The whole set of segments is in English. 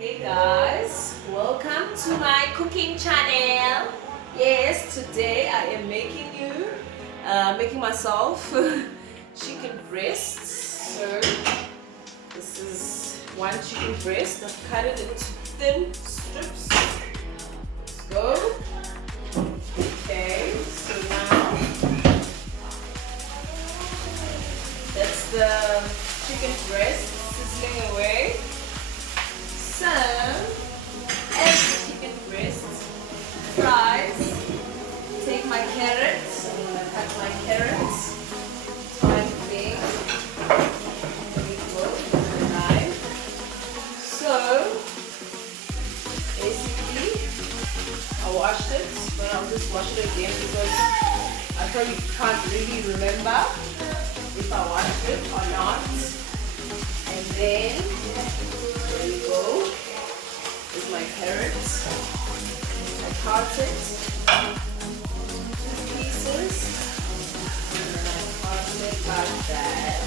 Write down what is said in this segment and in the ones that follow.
Hey guys, welcome to my cooking channel. Yes, today I am making myself chicken breasts. So this is one chicken breast. I've cut it into thin strips. Let's go. Okay, so now that's the chicken breast sizzling away. So, as chicken breast fries, take my carrots. I'm gonna cut my carrots. Time big. There we go. With a knife. So, basically, I washed it, but I'll just wash it again because I probably can't really remember if I washed it or not. And then there you go. There's my carrots. I cut it into pieces. And then I cut it like that.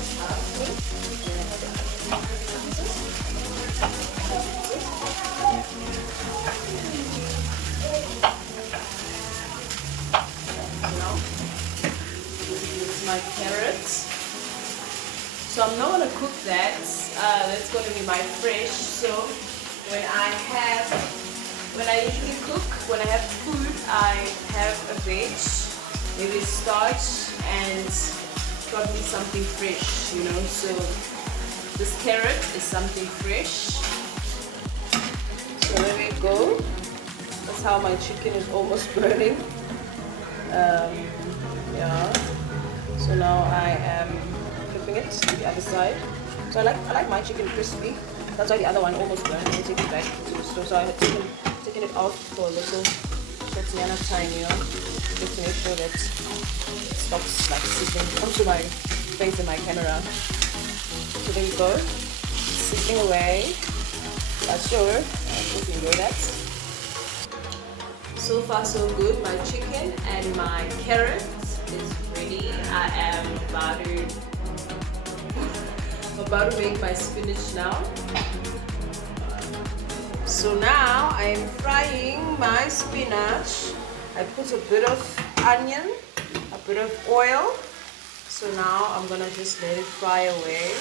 Now, this is my carrots. So I'm not gonna cook that. That's gonna be my fresh. So when I usually cook, when I have food, I have a veg, maybe starch, and probably something fresh, you know. So this carrot is something fresh. So there we go. That's how my chicken is almost burning. Yeah. So now I am flipping it to the other side. So I like my chicken crispy. That's why the other one almost burned. I take it back to the stove. So I had taken it out for a little short time, you know, just to make sure that it stops like sizzling. Come to my face in my camera. So there you go, sizzling away. Not sure. I hope you enjoy that. So far so good. My chicken and my carrot is ready. I am about to make my spinach now. So now I'm frying my spinach. I put a bit of onion, a bit of oil. So now I'm gonna just let it fry away.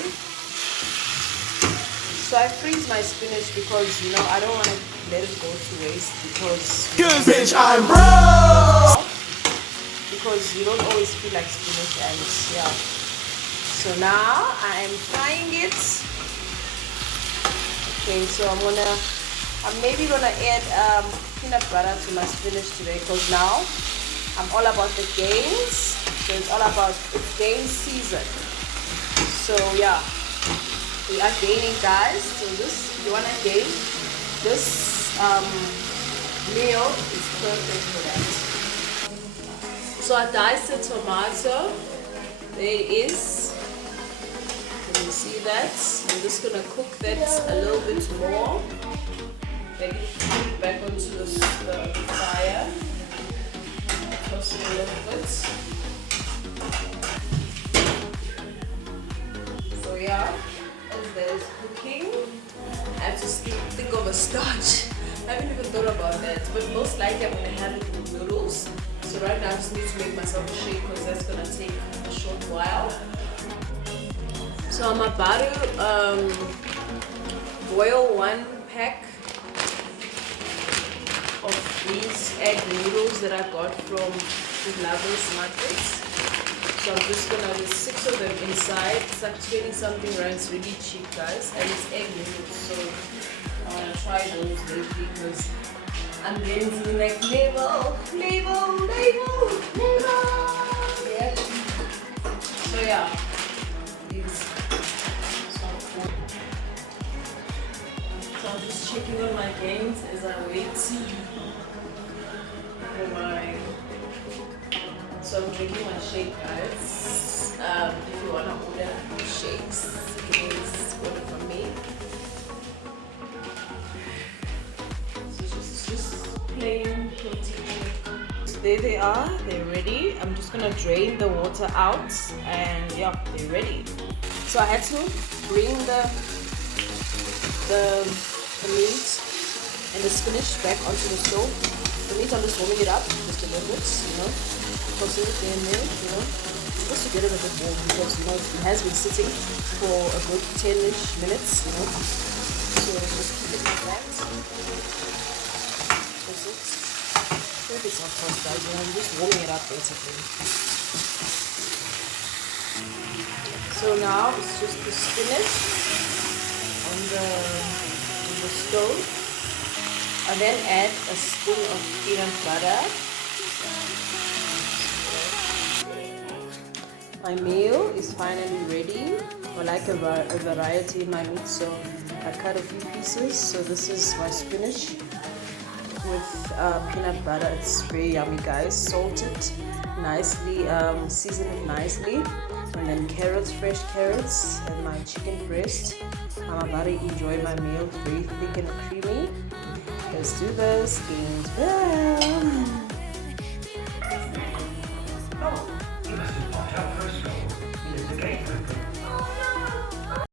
So I freeze my spinach because, you know, I don't want to let it go to waste because Bitch, I'm broke. Because you don't always feel like spinach, and yeah. So now I'm frying it. Okay, so I'm maybe gonna add peanut butter to my spinach today because now I'm all about the gains. So it's all about it's gain season. So yeah, we are gaining, guys. So this, if you wanna gain, this meal is perfect for that. So I diced the tomato. There it is. Can you see that? I'm just gonna cook that a little bit more. Then put it back onto the fire. Toss it a little bit. So yeah, as that is cooking, I have to think of a starch. I haven't even thought about that, but most likely I'm gonna have it with noodles. So right now I just need to make myself a shake because that's gonna take a short while. So I'm about to boil 1 pack of these egg noodles that I got from the Lovers Markets. So I'm just gonna do 6 of them inside. It's like 20 something rand. It's really cheap, guys, and it's egg noodles. So I wanna try those lately because I'm getting to the next level. Yeah. So yeah, these. So I'm just checking on my gains as I wait for my. So I'm drinking my shake, guys. If you wanna order shakes, you can always order from me. So it's just plain protein shake. There they are. They're ready. I'm just gonna drain the water out, and yeah, they're ready. So I had to bring the the meat and the spinach back onto the stove. The meat, I'm just warming it up just a little bit, tossing it in there, just to get it a bit warm because it has been sitting for a good 10-ish minutes, So just keep it like that. Toss it. If it's not tossed, guys, I'm just warming it up basically. So now it's just the spinach on the stove. I then add a spoon of peanut butter. My meal is finally ready. I like a variety in my meat, so I cut a few pieces. So this is my spinach with peanut butter. It's very yummy, guys. Salted nicely, seasoned it nicely, and then carrots, fresh carrots, and my chicken breast. I'm about to enjoy my meal. Very thick and creamy. Let's do this. Gains well.